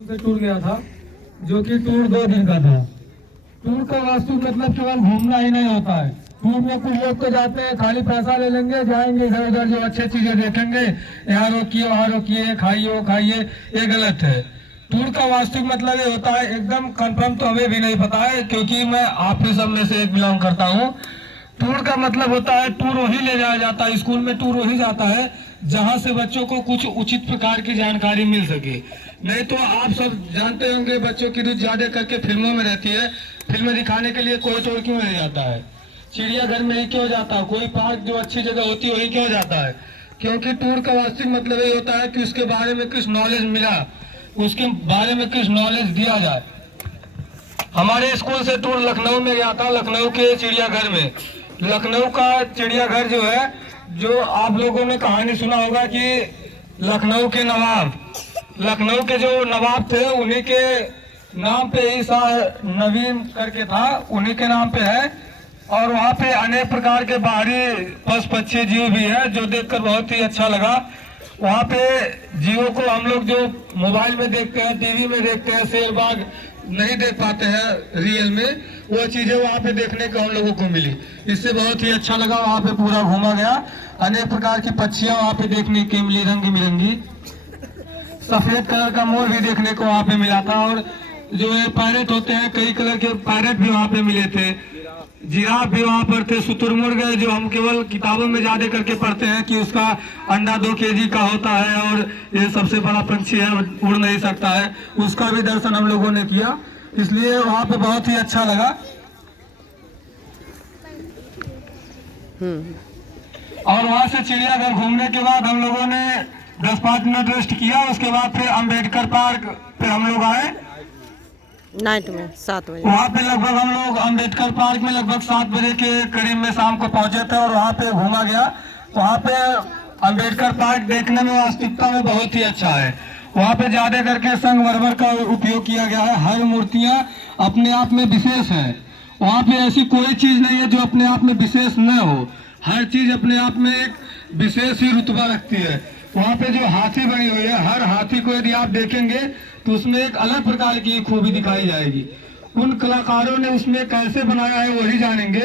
पे टूर गया था, जो कि टूर 2 दिन का था। टूर का वास्तु मतलब केवल घूमना ही नहीं होता है। टूर में कुछ लोग तो जाते हैं खाली पैसा ले लेंगे, जाएंगे इधर उधर, जो अच्छी चीजें देखेंगे, यहाँ रोकिए वहाँ रोकिए, खाइए खाइए, ये गलत है। टूर का वास्तविक मतलब ये होता है, एकदम कंफर्म तो हमें भी नहीं पता है, क्योंकि मैं आप ही सब में से एक बिलोंग करता हूँ। टूर का मतलब होता है, टूर वही ले जाया जाता है, स्कूल में टूर वही जाता है जहाँ से बच्चों को कुछ उचित प्रकार की जानकारी मिल सके। नहीं तो आप सब जानते होंगे, बच्चों की रुचि ज्यादा करके फिल्मों में रहती है। फिल्में दिखाने के लिए कोई टूर क्यों नहीं जाता है, चिड़ियाघर में ही क्यों जाता है, कोई पार्क जो अच्छी जगह होती है वही क्यों जाता है? क्योंकि टूर का वास्तविक मतलब ये होता है कि उसके बारे में कुछ नॉलेज मिला, उसके बारे में कुछ नॉलेज दिया जाए। हमारे स्कूल से टूर लखनऊ में गया था, लखनऊ के चिड़ियाघर में। लखनऊ का चिड़ियाघर जो है, जो आप लोगों ने कहानी सुना होगा कि लखनऊ के नवाब, लखनऊ के जो नवाब थे उन्हीं के नाम पे ही शाह नवीन करके था, उन्हीं के नाम पे है। और वहाँ पे अनेक प्रकार के बाहरी पशु पक्षी जीव भी है, जो देखकर बहुत ही अच्छा लगा। वहाँ पे जीवों को हम लोग जो मोबाइल में देखते हैं, टीवी में देखते हैं, शेर बाघ नहीं देख पाते हैं रियल में, वो चीजें वहाँ पे देखने को हम लोगों को मिली। इससे बहुत ही अच्छा लगा। वहाँ पे पूरा घूमा गया, अनेक प्रकार की पक्षियां वहाँ पे देखने की मिली, रंग बिरंगी। सफेद कलर का मोर भी देखने को वहाँ पे मिला था, और जो है पैरेट होते हैं, कई कलर के पैरेट भी वहाँ पे मिले थे। जिराफ भी वहाँ पर थे। शुतुरमुर्ग है, जो हम केवल किताबों में ज्यादा करके पढ़ते हैं कि उसका अंडा 2 केजी का होता है और ये सबसे बड़ा पंछी है, उड़ नहीं सकता है, उसका भी दर्शन हम लोगों ने किया। इसलिए वहाँ पे बहुत ही अच्छा लगा। और वहाँ से चिड़ियाघर घूमने के बाद हम लोगों ने 10-5 मिनट रेस्ट किया। उसके बाद फिर अम्बेडकर पार्क पे हम लोग आए नाइट में 7 बजे। वहाँ पे लगभग हम लोग अम्बेडकर पार्क में लगभग 7 बजे के करीब में शाम को पहुंचे थे, और वहाँ पे घूमा गया। वहाँ पे अम्बेडकर पार्क देखने में वास्तविकता में बहुत ही अच्छा है। वहाँ पे ज्यादा करके संगमरमर का उपयोग किया गया है। हर मूर्तियाँ अपने आप में विशेष है। वहाँ पे ऐसी कोई चीज नहीं है जो अपने आप में विशेष न हो। हर चीज अपने आप में एक विशेष ही रुतबा रखती है। वहाँ पे जो हाथी बनी हुई है, हर हाथी को यदि आप देखेंगे तो उसमें एक अलग प्रकार की खूबी दिखाई जाएगी। उन कलाकारों ने उसमें कैसे बनाया है वही जानेंगे,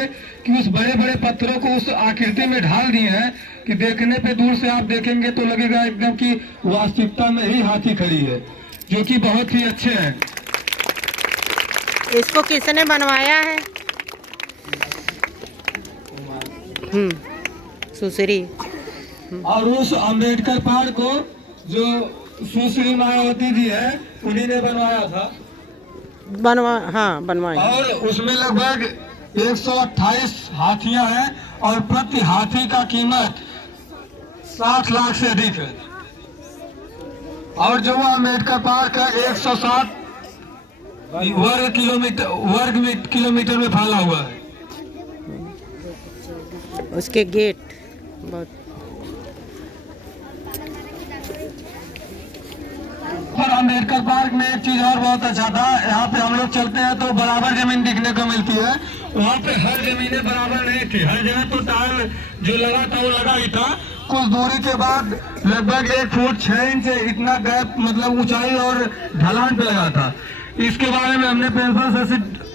कि उस बड़े बड़े पत्थरों को उस आकृति में ढाल दिए हैं कि देखने पे दूर से आप देखेंगे तो लगेगा एकदम कि वास्तविकता में ही हाथी खड़ी है, जो कि बहुत ही अच्छे हैं। इसको किसने बनवाया है? सुश्री। और उस अम्बेडकर पार्क को जो सुश्री मायावती जी है, उन्हीं ने बनवाया था। बनवाई। और उसमें लगभग 128 हाथियां हैं, और प्रति हाथी का कीमत 60 लाख से अधिक है। और जो अम्बेडकर पार्क है 107 वर्ग किलोमीटर में फैला हुआ है। उसके गेट बहुत। पर अम्बेडकर पार्क में एक चीज और बहुत अच्छा था, यहाँ पे हम लोग चलते हैं तो बराबर जमीन दिखने को मिलती है। वहाँ पे हर जमीनें बराबर नहीं थी, हर जगह तो टायर जो लगा था वो लगा ही था। कुछ दूरी के बाद लगभग 1 फुट 6 इंच इतना गैप, मतलब ऊंचाई और ढलान पे लगा था। इसके बारे में हमने प्रिंसिपल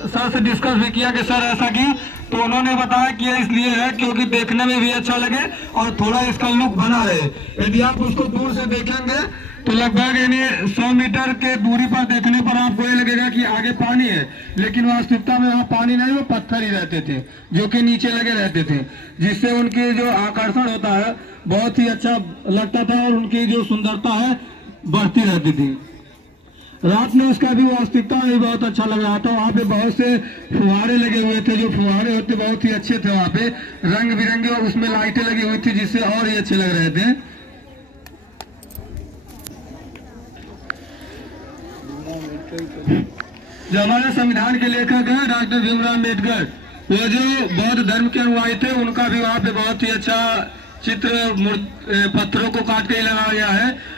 सर से डिस्कस भी किया कि सर ऐसा क्यों, तो उन्होंने बताया कि ये इसलिए है क्योंकि देखने में भी अच्छा लगे और थोड़ा इसका लुक बना रहे। यदि आप उसको दूर से देखेंगे तो लगभग यानी 100 मीटर के दूरी पर देखने पर आपको ये लगेगा कि आगे पानी है, लेकिन वास्तविकता में वहाँ पानी नहीं, वो पत्थर ही रहते थे जो कि नीचे लगे रहते थे, जिससे उनकी जो आकर्षण होता है बहुत ही अच्छा लगता था, और उनकी जो सुंदरता है बढ़ती रहती थी। रात में उसका भी वास्तविकता में बहुत अच्छा लग रहा था। वहाँ पे बहुत से फुहारे लगे हुए थे, जो फुहारे होते बहुत ही अच्छे थे, वहाँ पे रंग बिरंगे, और उसमें लाइटें लगी हुई थी जिससे और ही अच्छे लग रहे थे। जो हमारे संविधान के लेखक हैं डॉक्टर भीमराव अम्बेडकर, वो जो बौद्ध धर्म के अनुयायी थे, उनका भी वहाँ पे बहुत ही अच्छा चित्र पत्थरों को काट के लगाया गया है।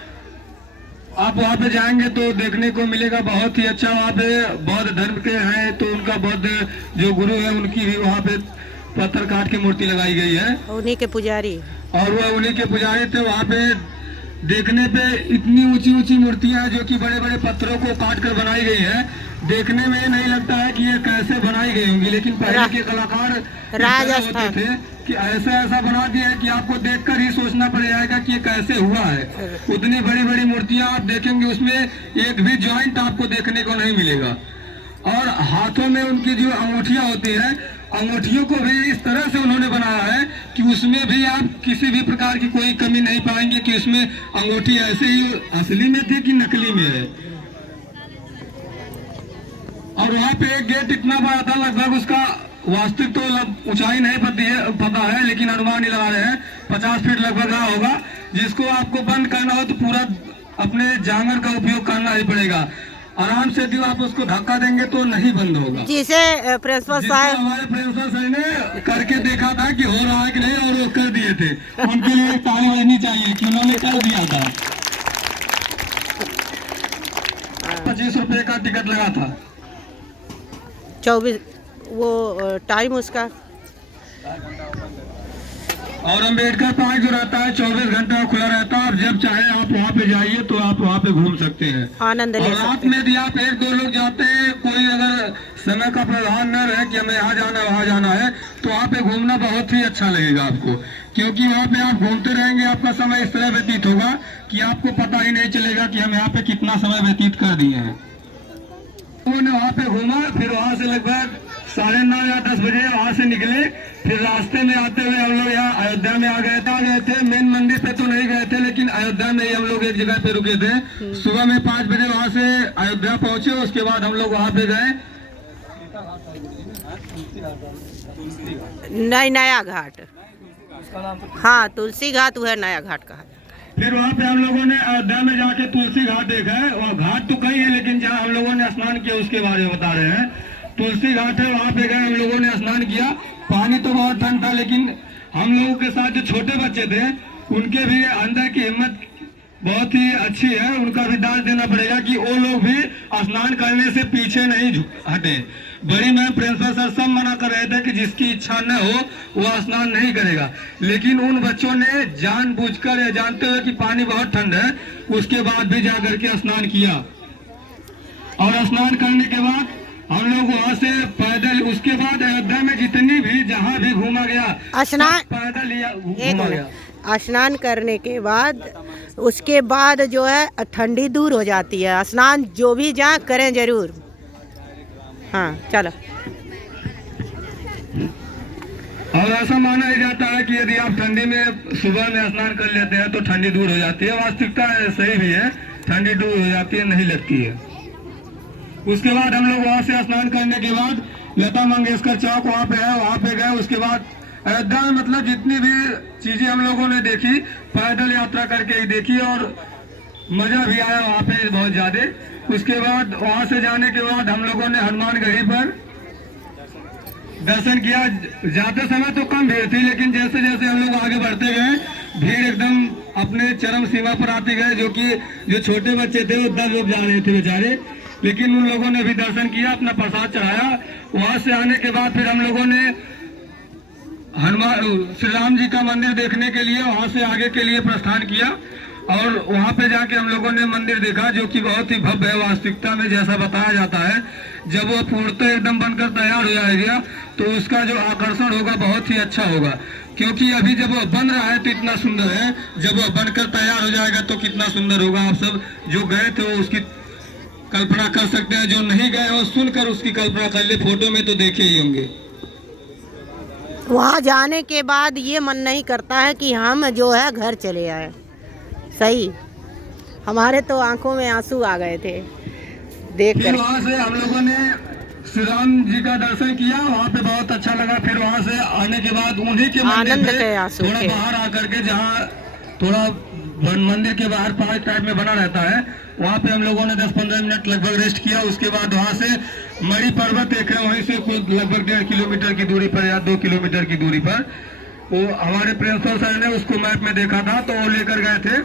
आप वहाँ पे जाएंगे तो देखने को मिलेगा बहुत ही अच्छा। वहाँ पे बौद्ध धर्म के हैं तो उनका बौद्ध जो गुरु है उनकी भी वहाँ पे पत्थर काट की मूर्ति लगाई गई है, उन्हीं के पुजारी। और वह उन्हीं के पुजारी थे। वहाँ पे देखने पे इतनी ऊंची ऊंची मूर्तियां हैं जो कि बड़े बड़े पत्थरों को काट कर बनाई गई है। देखने में नहीं लगता है कि ये कैसे बनाई गई होंगी, लेकिन पहले के कलाकार इस तरह होते थे कि ऐसा ऐसा बना दिया है कि आपको देखकर ही सोचना पड़ जाएगा कि ये कैसे हुआ है। उतनी बड़ी बड़ी मूर्तियां आप देखेंगे, उसमें एक भी जॉइंट आपको देखने को नहीं मिलेगा। और हाथों में उनकी जो अंगूठियां होती है, अंगूठियों को भी इस तरह से उन्होंने बनाया है कि उसमें भी आप किसी भी प्रकार की कोई कमी नहीं पाएंगे कि उसमें अंगूठी ऐसे ही असली में थी कि नकली में है। और वहाँ पे एक गेट इतना बड़ा था, लगभग उसका वास्तविक तो ऊंचाई नहीं पता है, लेकिन अनुमान ही लगा रहे हैं 50 फीट लगभग रहा होगा, जिसको आपको बंद करना हो तो पूरा अपने जांगर का उपयोग करना ही पड़ेगा। आराम से जो आप उसको धक्का देंगे तो नहीं बंद होगा। जिसे प्रिंसिपल साहब हमारे प्रिंसिपल सर ने करके देखा था कि हो रहा है कि नहीं, और वो कर दिए थे। उनके लिए ताली बजनी चाहिए कि उन्होंने कर दिया था। 25 रुपए का टिकट लगा था। 24 वो टाइम उसका। और अम्बेडकर पार्क जो रहता है 24 घंटा खुला रहता है। आप जब चाहे आप वहाँ पे जाइए तो आप वहाँ पे घूम सकते हैं, आनंद ले और सकते रात में भी आप 1-2 लोग जाते हैं, कोई अगर समय का प्रावधान न रहे कि हमें यहाँ जाना है वहाँ जाना है, तो वहाँ पे घूमना बहुत ही अच्छा लगेगा आपको। क्योंकि वहाँ पे आप घूमते रहेंगे, आपका समय इस तरह व्यतीत होगा कि आपको पता ही नहीं चलेगा कि हम यहाँ पे कितना समय व्यतीत कर दिए हैं। उन्होंने वहाँ पे घूमा, फिर वहाँ से लगभग 9:30 या 10 बजे वहाँ से निकले। फिर रास्ते में आते हुए हम लोग यहाँ अयोध्या में आ गए थे। मेन मंदिर पे तो नहीं गए थे, लेकिन अयोध्या में ही हम लोग एक जगह पे रुके थे। सुबह में 5 बजे वहाँ से अयोध्या पहुँचे। उसके बाद हम लोग वहाँ पे गए नया घाट। हाँ, तुलसी घाट वह नया घाट कहा। फिर वहाँ पे हम लोगों ने अयोध्या में जाके तुलसी घाट देखा है। और घाट तो कई है, लेकिन जहाँ हम लोगों ने स्नान किया उसके बारे में बता रहे हैं। तुलसी घाट है, वहाँ पे गए, हम लोगों ने स्नान किया। पानी तो बहुत ठंड था, लेकिन हम लोगों के साथ जो छोटे बच्चे थे उनके भी अंदर की हिम्मत बहुत ही अच्छी है। उनका भी दाद देना पड़ेगा कि वो लोग भी स्नान करने से पीछे नहीं हटे। बड़ी मैम प्रिंसिपल सर सब मना कर रहे थे कि जिसकी इच्छा न हो वो स्नान नहीं करेगा, लेकिन उन बच्चों ने जानबूझकर या जानते हुए कि पानी बहुत ठंड है, उसके बाद भी जाकर के स्नान किया। और स्नान करने के बाद हम लोग वहाँ से पैदल, उसके बाद अयोध्या में जितनी भी जहाँ भी घूमा गया स्नान पैदल घूमा गया। स्नान करने के बाद उसके बाद जो है ठंडी दूर हो जाती है। स्नान जो भी जहाँ करें जरूर। हाँ चलो। और ऐसा माना जाता है कि यदि आप ठंडी में सुबह में स्नान कर लेते हैं तो ठंडी दूर हो जाती है। वास्तविकता सही भी है, ठंडी दूर हो जाती है, नहीं लगती है। उसके बाद हम लोग वहाँ से स्नान करने के बाद लता मंगेशकर चौक वहाँ पे है, वहाँ पे गए। उसके बाद अयोध्या में मतलब जितनी भी चीजें हम लोगों ने देखी पैदल यात्रा करके ही देखी, और मजा भी आया वहाँ पे बहुत ज्यादा। उसके बाद वहाँ से जाने के बाद हम लोगों ने हनुमानगढ़ी पर दर्शन किया। जाते समय तो कम भीड़ थी, लेकिन जैसे जैसे हम लोग आगे बढ़ते गए भीड़ एकदम अपने चरम सीमा पर आती गए। जो छोटे बच्चे थे वो 10 लोग जा रहे थे बेचारे, लेकिन उन लोगों ने भी दर्शन किया, अपना प्रसाद चढ़ाया। वहां से आने के बाद फिर हम लोगों ने हनुमान श्री राम जी का मंदिर देखने के लिए वहां से आगे के लिए प्रस्थान किया। और वहां पे जाके हम लोगों ने मंदिर देखा, जो कि बहुत ही भव्य है। वास्तविकता में जैसा बताया जाता है, जब वो पूर्णतः एकदम बनकर तैयार हो जाएगा तो उसका जो आकर्षण होगा बहुत ही अच्छा होगा। क्योंकि अभी जब वो बन रहा है तो इतना सुंदर है, जब वो बनकर तैयार हो जाएगा तो कितना सुंदर होगा। आप सब जो गए थे वो उसकी कल्पना कर सकते हैं, जो नहीं गए वो सुनकर उसकी कल्पना कर ले। फोटो में तो देखे ही होंगे। वहाँ जाने के बाद ये मन नहीं करता है कि हम जो है घर चले आए। सही, हमारे तो आंखों में आंसू आ गए थे देख कर। वहाँ से हम लोगों ने श्री राम जी का दर्शन किया, वहाँ पे बहुत अच्छा लगा। फिर वहाँ से आने के बाद उन्हीं के आनंद के आंसू थोड़ा बाहर आकर के, जहाँ थोड़ा मंदिर के बाहर पार्क टाइप में बना रहता है, वहाँ पे हम लोगों ने 10-15 मिनट लगभग रेस्ट किया। उसके बाद वहाँ से मणि पर्वत देख रहे हैं, वहीं से लगभग 1.5 किलोमीटर की दूरी पर या 2 किलोमीटर की दूरी पर वो हमारे प्रिंसिपल सर ने उसको मैप में देखा था तो वो लेकर गए थे।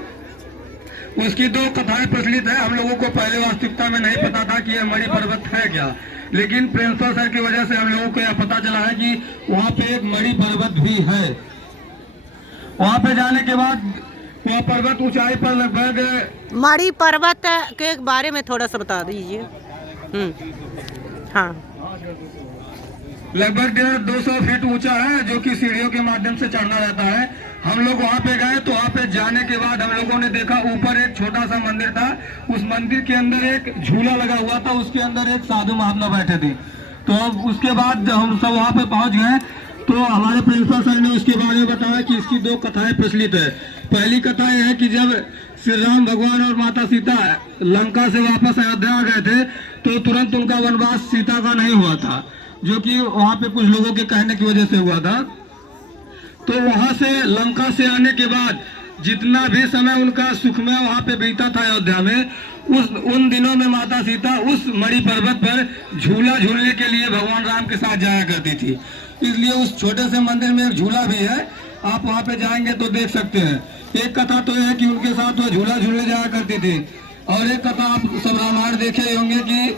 उसकी 2 कथाएं प्रचलित है। हम लोगों को पहले वास्तविकता में नहीं पता था कि यह मणि पर्वत है क्या, लेकिन प्रिंसिपल सर की वजह से हम लोगों को यह पता चला है कि वहाँ पे एक मणि पर्वत भी है। वहाँ पे जाने के बाद वह पर्वत ऊंचाई पर लगभग मणि पर्वत के बारे में थोड़ा सा बता दीजिए। हाँ, लगभग 200 फीट ऊंचा है, जो कि सीढ़ियों के माध्यम से चढ़ना रहता है। हम लोग वहाँ पे गए तो वहाँ पे जाने के बाद हम लोगों ने देखा ऊपर एक छोटा सा मंदिर था। उस मंदिर के अंदर एक झूला लगा हुआ था, उसके अंदर एक साधु महात्मा बैठे थे। तो अब उसके बाद जब हम सब वहाँ पे पहुँच गए तो हमारे प्रिंसिपल सर ने उसके बारे में बताया कि इसकी 2 कथाएं प्रचलित है। पहली कथा यह है कि जब श्री राम भगवान और माता सीता लंका से वापस अयोध्या आ गए थे तो तुरंत उनका वनवास सीता का नहीं हुआ था, जो कि वहाँ पे कुछ लोगों के कहने की वजह से हुआ था। तो वहाँ से लंका से आने के बाद जितना भी समय उनका सुखमय वहाँ पे बीता था अयोध्या में, उन दिनों में माता सीता उस मणि पर्वत पर झूला झूलने के लिए भगवान राम के साथ जाया करती थी। इसलिए उस छोटे से मंदिर में एक झूला भी है, आप वहाँ पे जाएंगे तो देख सकते हैं। एक कथा तो यह है कि उनके साथ वो झूला झूलने जाया करती थी, और एक कथा आप सब रामायण देखे होंगे कि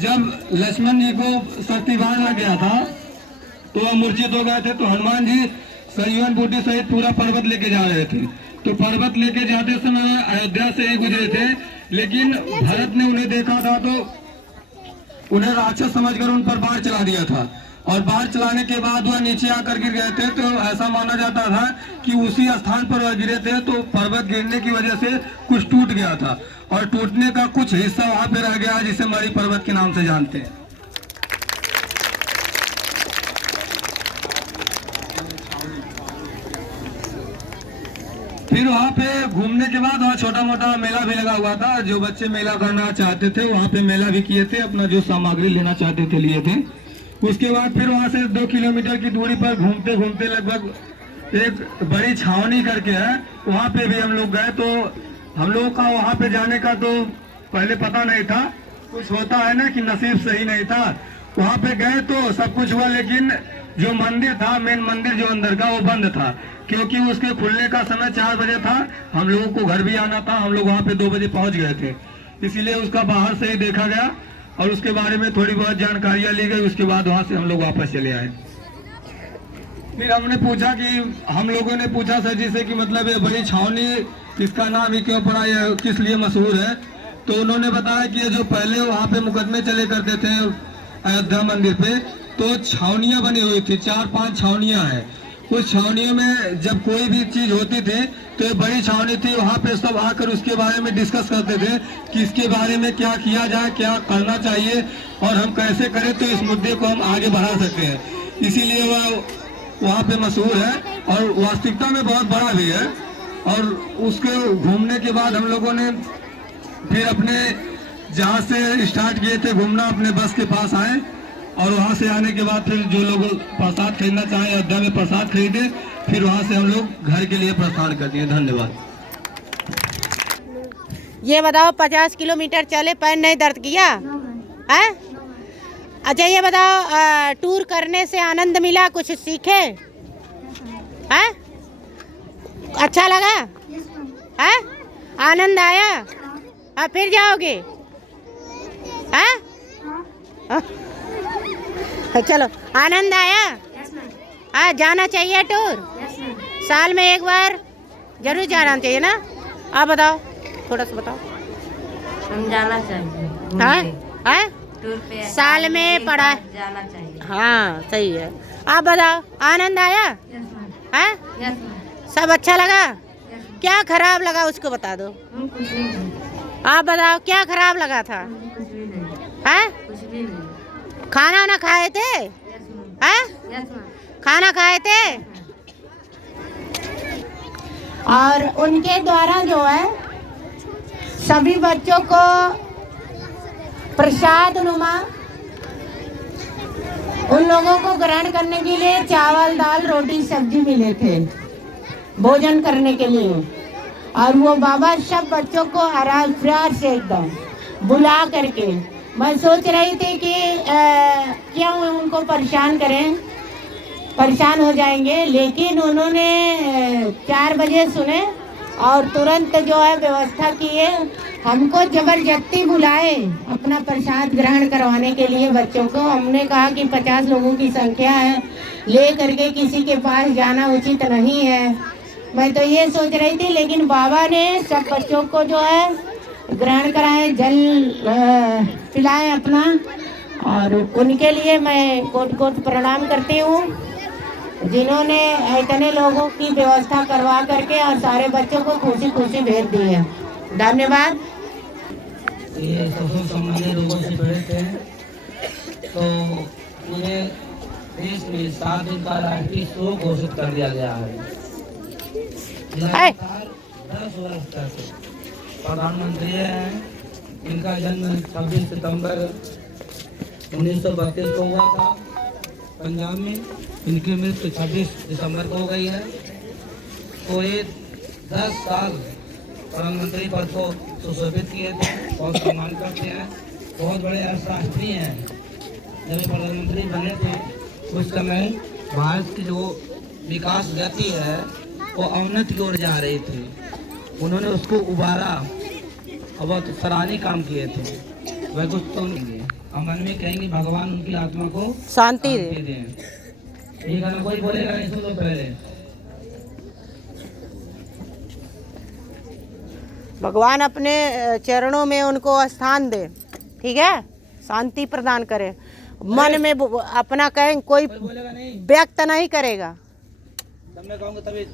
जब लक्ष्मण जी को शक्तिबाण लग गया था तो वह मूर्छित हो गए थे, तो हनुमान जी संजीवन बूटी सहित पूरा पर्वत लेके जा रहे थे। तो पर्वत लेके जाते समय अयोध्या से ही गुजरे थे, लेकिन भरत ने उन्हें देखा था तो उन्हें राक्षस समझकर उन पर बाढ़ चला दिया था, और बाढ़ चलाने के बाद वह नीचे आकर गिर गए थे। तो ऐसा माना जाता था कि उसी स्थान पर वह गिरे थे, तो पर्वत गिरने की वजह से कुछ टूट गया था, और टूटने का कुछ हिस्सा वहां पे रह गया जिसे मणि पर्वत के नाम से जानते हैं। फिर वहाँ पे घूमने के बाद वहाँ छोटा मोटा मेला भी लगा हुआ था। जो बच्चे मेला करना चाहते थे वहाँ पे मेला भी किए थे, अपना जो सामग्री लेना चाहते थे लिए थे। उसके बाद फिर वहाँ से 2 किलोमीटर की दूरी पर घूमते घूमते लगभग एक बड़ी छावनी करके है, वहाँ पे भी हम लोग गए। तो हम लोगों का वहाँ पे जाने का तो पहले पता नहीं था, कुछ होता है ना कि नसीब सही नहीं था। वहाँ पे गए तो सब कुछ हुआ, लेकिन जो मंदिर था, मेन मंदिर जो अंदर का, वो बंद था, क्योंकि उसके खुलने का समय 4 बजे था। हम लोगों को घर भी आना था, हम लोग वहाँ पे 2 बजे पहुँच गए थे, इसीलिए उसका बाहर से ही देखा गया और उसके बारे में थोड़ी बहुत जानकारियाँ ली गई। उसके बाद वहाँ से हम लोग वापस चले आए। फिर हमने पूछा कि हम लोगों ने पूछा सर जी से कि मतलब ये बड़ी छावनी इसका नाम ही क्यों पड़ा, ये किस लिए मशहूर है। तो उन्होंने बताया कि ये जो पहले वहाँ पे मुकदमे चले करते थे अयोध्या मंदिर पे, तो छावनियाँ बनी हुई थी, 4-5 छावनियाँ हैं। उस छावनियों में जब कोई भी चीज होती थी तो ये बड़ी छावनी थी, वहाँ पे सब आकर उसके बारे में डिस्कस करते थे कि इसके बारे में क्या किया जाए, क्या करना चाहिए और हम कैसे करें तो इस मुद्दे को हम आगे बढ़ा सकते हैं। इसीलिए वह वहाँ पे मशहूर है और वास्तविकता में बहुत बड़ा भी है। और उसके घूमने के बाद हम लोगों ने फिर अपने जहाँ से स्टार्ट किए थे घूमना, अपने बस के पास आए और वहाँ से आने के बाद फिर जो लोग प्रसाद खरीदना चाहें अयोध्या में प्रसाद खरीदे, फिर वहाँ से हम लोग घर के लिए प्रस्थान कर दिए। धन्यवाद। ये बताओ 50 किलोमीटर चले, पैर नहीं दर्द किया है? अच्छा ये बताओ टूर करने से आनंद मिला, कुछ सीखे हैं? अच्छा लगा है? आनंद आया? हाँ फिर जाओगे? हैं? चलो आनंद आया? हाँ जाना चाहिए टूर, साल में एक बार जरूर जाना चाहिए ना। आप बताओ, थोड़ा सा बताओ। हम जाना चाहिए। हाँ हाँ टूर पे साल में पड़ा जाना चाहिए। हाँ सही है। आप बताओ आनंद आया? हाँ सब अच्छा लगा? क्या खराब लगा उसको बता दो। आप बताओ क्या खराब लगा था? हाँ खाना ना खाए थे? हाँ खाना खाए थे? और उनके द्वारा जो है सभी बच्चों को प्रसाद नुमा उन लोगों को ग्रहण करने के लिए चावल दाल रोटी सब्जी मिले थे भोजन करने के लिए। और वो बाबा सब बच्चों को आराम प्यार से एकदम बुला करके, मैं सोच रही थी कि क्यों उनको परेशान करें, परेशान हो जाएंगे, लेकिन उन्होंने 4 बजे सुने और तुरंत जो है व्यवस्था किए। हमको जबरदस्ती बुलाए अपना प्रसाद ग्रहण करवाने के लिए बच्चों को। हमने कहा कि 50 लोगों की संख्या है, ले करके किसी के पास जाना उचित नहीं है, मैं तो ये सोच रही थी, लेकिन बाबा ने सब बच्चों को जो है ग्रहण कराए, जल पिलाए अपना, और उनके लिए मैं कोट कोट प्रणाम करती हूँ, जिन्होंने इतने लोगों की व्यवस्था करवा करके और सारे बच्चों को खुशी खुशी भेज दी है। धन्यवाद। ये शोषण संबंधी रोगों से पीड़ित हैं, तो उन्हें देश में 7 दिन का राष्ट्रीय शोक घोषित कर दिया गया है। लगातार 10 वर्ष तक प्रधानमंत्री हैं, इनका जन्म 26 सितंबर 1932 को हुआ था पंजाब में, इनकी मृत्यु 26 दिसंबर को हो गई है। तो ये 10 साल प्रधानमंत्री पद को सुशोभित किए थे, बहुत सम्मान करते हैं, बहुत बड़े अर्थशास्त्री हैं। जब प्रधानमंत्री बने थे उस समय भारत की जो विकास गति है वो अवनति की ओर जा रही थी, उन्होंने उसको उबारा और बहुत सराहनीय काम किए थे। वह कुछ तो नहीं, अमन में कहेंगे भगवान उनकी आत्मा को शांति दे। दें। ये गाना कोई बोलेगा नहीं, सुनो पहले। भगवान अपने चरणों में उनको स्थान दे, ठीक है, शांति प्रदान करे, मन में अपना कहें कोई बोलेगा नहीं, व्यक्त नहीं करेगा। तब मैं कहूँगा तभी